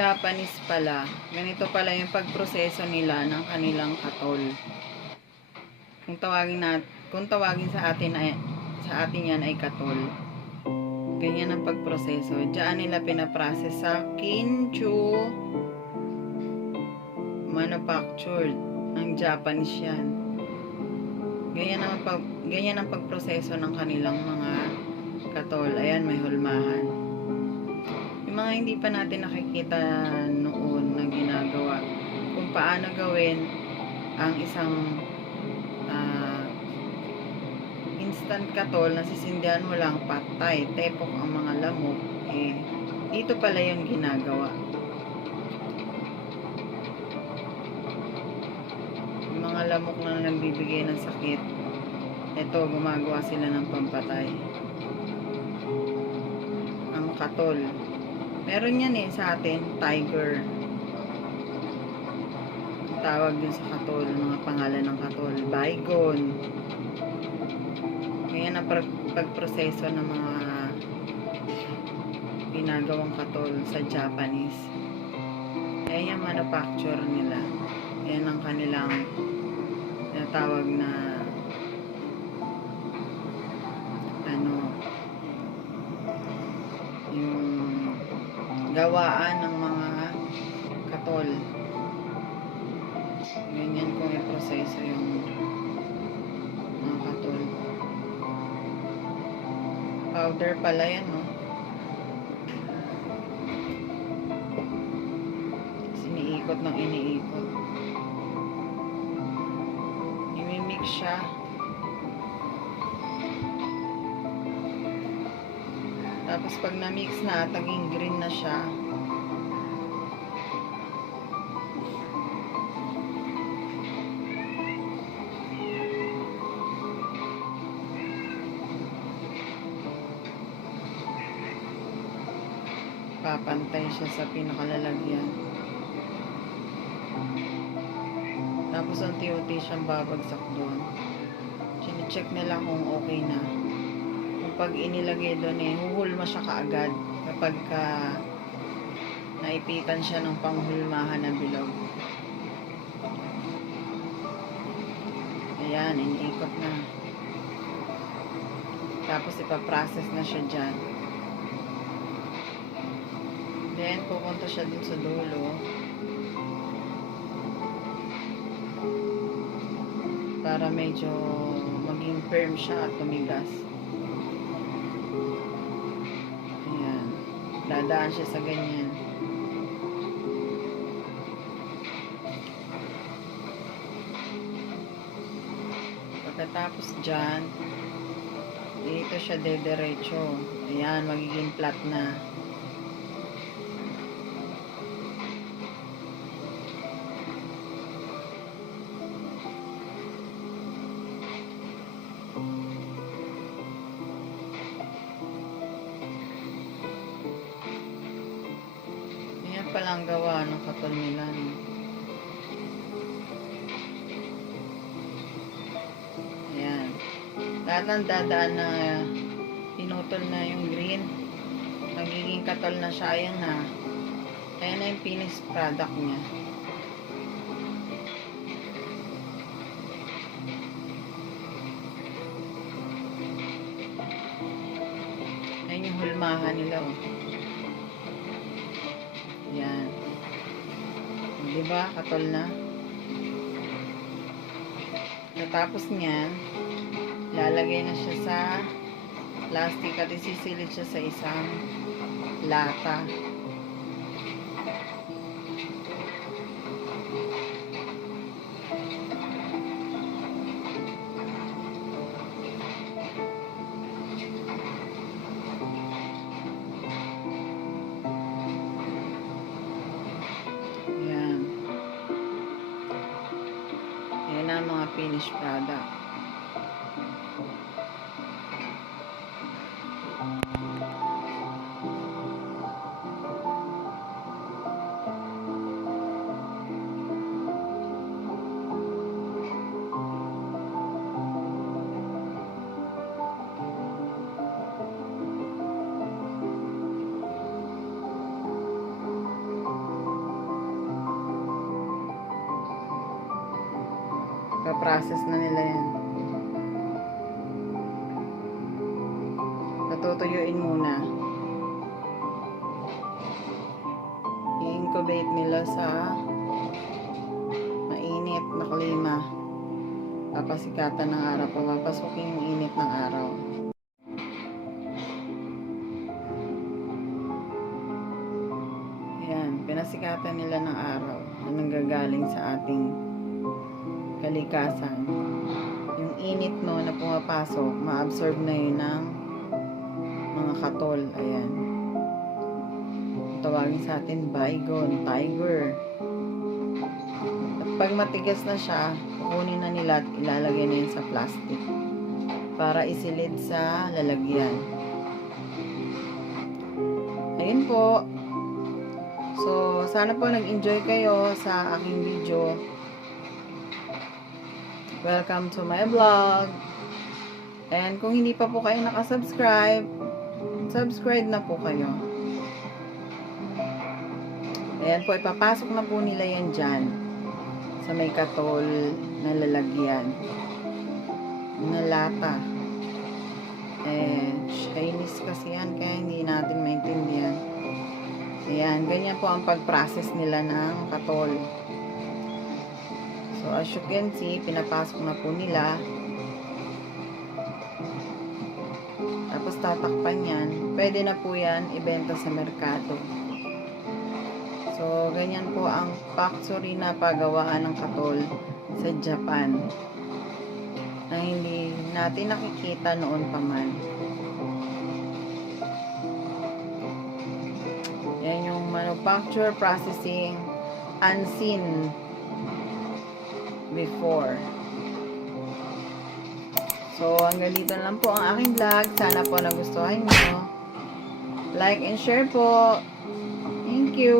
Japanese pala, ganito pala yung pagproseso nila ng kanilang katol. Kung tawagin sa atin yan ay katol. Ganyan ang pagproseso. Diyan nila pinaprocess sa Kinchu manufactured ng Japanese yan. Ganyan ang pagproseso ng kanilang mga katol. Ayan, may hulmahan. Yung mga hindi pa natin nakikita noon na ginagawa, kung paano gawin ang isang instant katol na sisindihan mo lang, patay, tepok ang mga lamok, dito pala yung ginagawa. Yung mga lamok na nagbibigay ng sakit, ito, gumagawa sila ng pampatay. Ang katol, meron yan sa atin, tiger. Tawag din sa katol, mga pangalan ng katol, bygone. Ngayon ang pagproseso ng mga ginagawang katol sa Japanese. Ayan yung manufacture nila. Ayan ang kanilang natawag na yung gawaan ng mga katol. Ganyan kung i-proseso yung mga katol. Powder pala yan, no? Iniikot ng iniikot. Imimix siya. Tapos pag na-mix na, taging green na siya. Papantay siya sa pinakalalagyan. Tapos unti-unti siyang babagsak doon. Chine-check nila kung okay na. Kung pag inilagay doon huhulma siya kaagad kapag naipitan siya ng panghulmahan na bilog. Ayan, iniikot na. Tapos ipaprocess na siya dyan. Then, pupunta siya dun sa dulo. Para medyo maging firm siya at tumigas. Ayan. Dadaan siya sa ganyan. Pagkatapos dyan, dito siya dediretso. Ayan, magiging flat na. Palang gawa ng katol nila, no? Ayan. Lahat ng dadaan na pinutol na yung green, magiging katol na siya. Ayan na. Ayan na yung finished product niya. Ayan yung hulmahan nila, oh. Yan. Diba? Katol na. Tapos niyan, lalagay na siya sa plastic at isisilid siya sa isang lata. Mga finished product. Ipaprocess na nila yan. Patutuyuin muna. I-incubate nila sa mainit na klima. Papasikatan ng araw. Papapasukin yung init ng araw. Ayan, pinasikatan nila ng araw na nanggagaling sa ating kalikasan. Yung init no na pumapasok, ma-absorb na yun ng mga katol. Ayan. Tawagin sa atin bygone, tiger. At pag matigas na siya, kukunin na nila at ilalagay na yun sa plastic para isilid sa lalagyan. Ayun po. So, sana po nag-enjoy kayo sa aking video. Welcome to my vlog. And kung hindi pa po kayo nakasubscribe, subscribe na po kayo. Ayan po, ipapasok na po nila yan dyan sa may katol na lalagyan na lata. Chinese kasi yan, kaya hindi natin maintindihan. Ayan, ganyan po ang pag-process nila ng katol. So, as you can see, pinapasok na po nila. Tapos tatakpan yan. Pwede na po yan ibenta sa merkado. So, ganyan po ang factory na pagawaan ng katol sa Japan na hindi natin nakikita noon pa man. Yan yung manufacture processing unseen before. So, hanggang dito lang po ang aking vlog. Sana po nagustuhan nyo. Like and share po. Thank you.